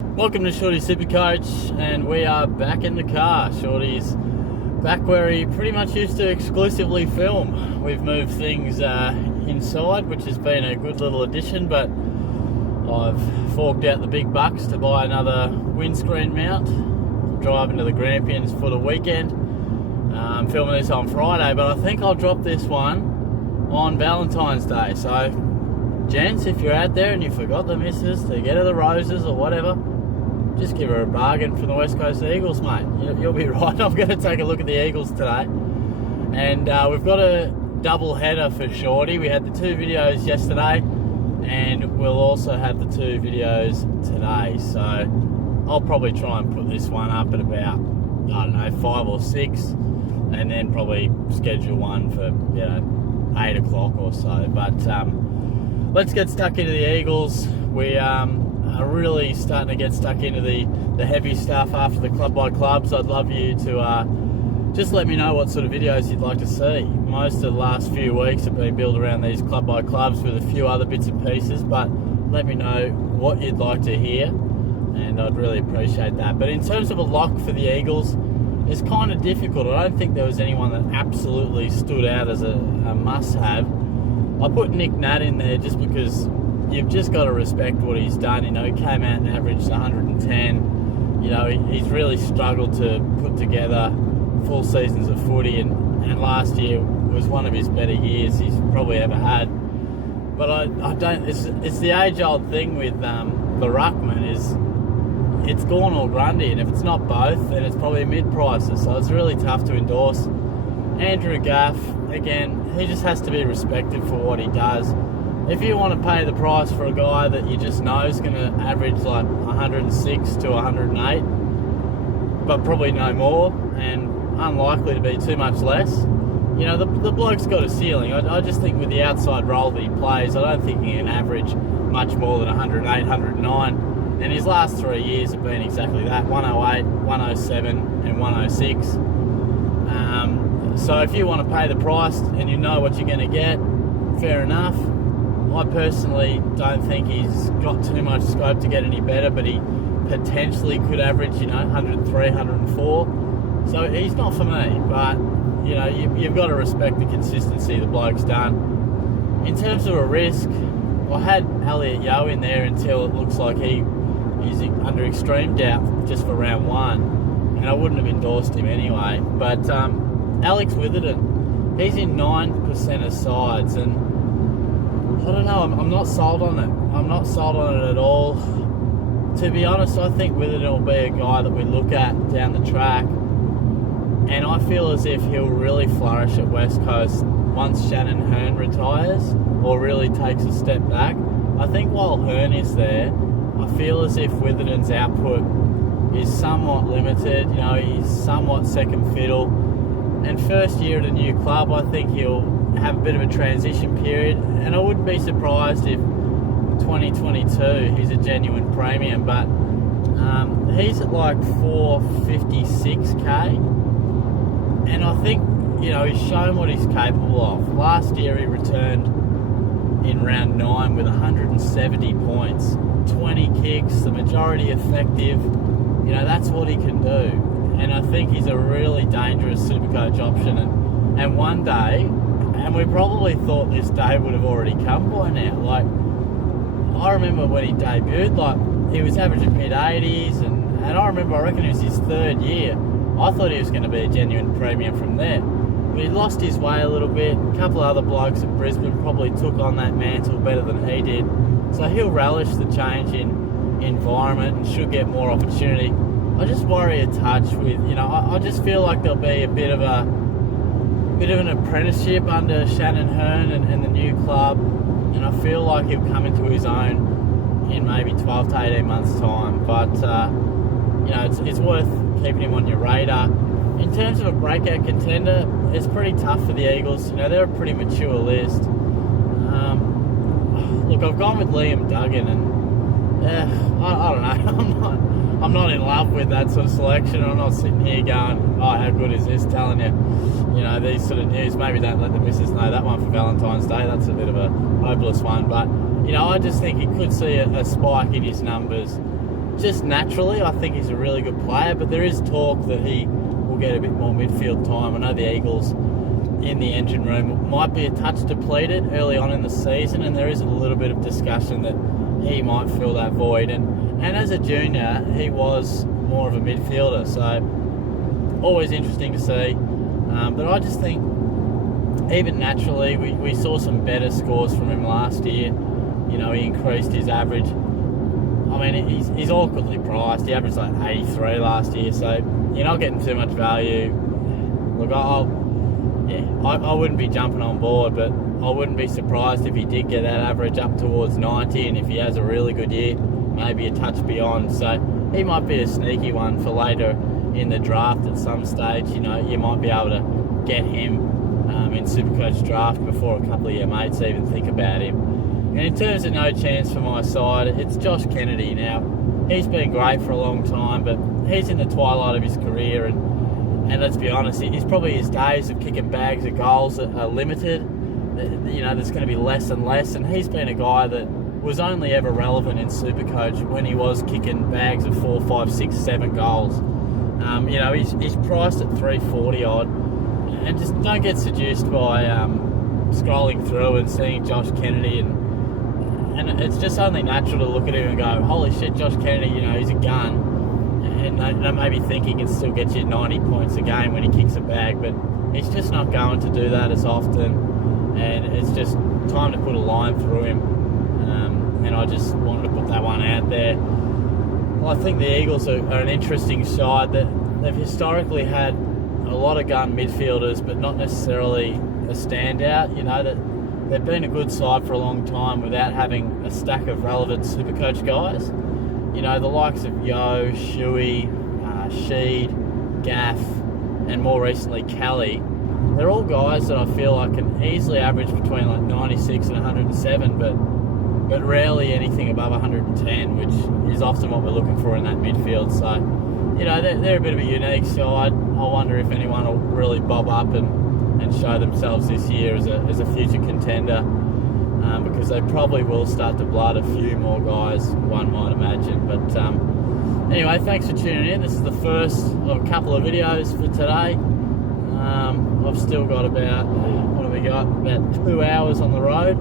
Welcome to Shorty's Supercoach, and we are back in the car. Shorty's back where he pretty much used to exclusively film. We've moved things inside, which has been a good little addition, but I've forked out the big bucks to buy another windscreen mount. I'm driving to the Grampians for the weekend. I'm filming this on Friday, but I think I'll drop this one on Valentine's Day. So, gents, if you're out there and you forgot the missus to get her the roses or whatever, just give her a bargain from the West Coast Eagles, mate. You'll be right. I'm going to take a look at the Eagles today. And we've got a double header for Shorty. We had the two videos yesterday, and we'll also have the two videos today. So I'll probably try and put this one up at about, I don't know, 5 or 6, and then probably schedule one for, 8 o'clock or so. But let's get stuck into the Eagles. We are really starting to get stuck into the heavy stuff after the club by clubs. I'd love you to just let me know what sort of videos you'd like to see. Most of the last few weeks have been built around these club by clubs with a few other bits and pieces, but let me know what you'd like to hear, and I'd really appreciate that. But in terms of a lock for the Eagles, it's kind of difficult. I don't think there was anyone that absolutely stood out as a must-have. I put Nick Nat in there just because you've just got to respect what he's done. He came out and averaged 110. He's really struggled to put together full seasons of footy, and last year was one of his better years he's probably ever had. But I don't. It's the age-old thing with the ruckman is it's Gawn or Grundy, and if it's not both, then it's probably a mid-pricer. So it's really tough to endorse. Andrew Gaff, again, he just has to be respected for what he does. If you want to pay the price for a guy that you just know is going to average like 106 to 108, but probably no more, and unlikely to be too much less, the bloke's got a ceiling. I just think with the outside role that he plays, I don't think he can average much more than 108, 109. And his last 3 years have been exactly that, 108, 107 and 106. So if you want to pay the price and you know what you're going to get, fair enough. I personally don't think he's got too much scope to get any better, but he potentially could average, 103, 104. So he's not for me, but, you've got to respect the consistency the bloke's done. In terms of a risk, I had Elliot Yeo in there until it looks like he's under extreme doubt just for round 1, and I wouldn't have endorsed him anyway. But Alex Witherden, he's in 9% of sides, and I don't know, I'm not sold on it. I'm not sold on it at all. To be honest, I think Witherden will be a guy that we look at down the track, and I feel as if he'll really flourish at West Coast once Shannon Hearn retires or really takes a step back. I think while Hearn is there, I feel as if Witherden's output is somewhat limited. He's somewhat second fiddle, and first year at a new club, I think he'll have a bit of a transition period, and I wouldn't be surprised if 2022 he's a genuine premium, but he's at like 456k, and I think he's shown what he's capable of. Last year he returned in round 9 with 170 points, 20 kicks, the majority effective. That's what he can do, and I think he's a really dangerous Supercoach option, and one day, and we probably thought this day would have already come by now. Like, I remember when he debuted, he was averaging mid-80s, and I reckon it was his 3rd year. I thought he was going to be a genuine premium from there. But he lost his way a little bit. A couple of other blokes at Brisbane probably took on that mantle better than he did. So he'll relish the change in environment and should get more opportunity. I just worry a touch with, I just feel like there'll be a bit of an apprenticeship under Shannon Hearn and the new club, and I feel like he'll come into his own in maybe 12 to 18 months' time. But it's worth keeping him on your radar. In terms of a breakout contender, it's pretty tough for the Eagles. They're a pretty mature list. Look, I've gone with Liam Duggan, and I don't know. I'm not in love with that sort of selection. I'm not sitting here going, oh, how good is this? Telling you, these sort of news. Maybe don't let the missus know that one for Valentine's Day. That's a bit of a hopeless one. But, I just think he could see a spike in his numbers just naturally, I think he's a really good player, but there is talk that he will get a bit more midfield time. I know the Eagles in the engine room might be a touch depleted early on in the season, and there is a little bit of discussion that he might fill that void. And as a junior, he was more of a midfielder, so always interesting to see. But I just think, even naturally, we saw some better scores from him last year. You know, he increased his average. I mean, he's awkwardly priced. He averaged like 83 last year, so you're not getting too much value. Look, I wouldn't be jumping on board, but I wouldn't be surprised if he did get that average up towards 90, and if he has a really good year, maybe a touch beyond. So he might be a sneaky one for later in the draft at some stage. You know, you might be able to get him in Supercoach draft before a couple of your mates even think about him. And in terms of no chance for my side, it's Josh Kennedy. Now, he's been great for a long time, but he's in the twilight of his career, and let's be honest, his days of kicking bags of goals are limited. You know, there's going to be less and less, and he's been a guy that was only ever relevant in Supercoach when he was kicking bags of 4, 5, 6, 7 goals. You know, he's priced at 340 odd, and just don't get seduced by scrolling through and seeing Josh Kennedy, and it's just only natural to look at him and go, holy shit, Josh Kennedy, you know, he's a gun. And maybe think he can still get you 90 points a game when he kicks a bag, but he's just not going to do that as often, and it's just time to put a line through him. And I just wanted to put that one out there. Well, I think the Eagles are an interesting side. That they've historically had a lot of gun midfielders, but not necessarily a standout. You know, that they've been a good side for a long time without having a stack of relevant Supercoach guys. You know, the likes of Yo, Shuey, Sheed, Gaff, and more recently Kelly. They're all guys that I feel like can easily average between like 96 and 107, but rarely anything above 110, which is often what we're looking for in that midfield. So, you know, they're a bit of a unique side. I wonder if anyone will really bob up and show themselves this year as a future contender, because they probably will start to blood a few more guys, one might imagine. But anyway, thanks for tuning in. This is the first of a couple of videos for today. I've still got about 2 hours on the road,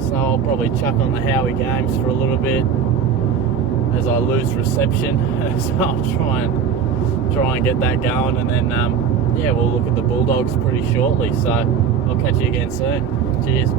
so I'll probably chuck on the Howie games for a little bit as I lose reception. So I'll try and get that going, and then we'll look at the Bulldogs pretty shortly. So I'll catch you again soon. Cheers.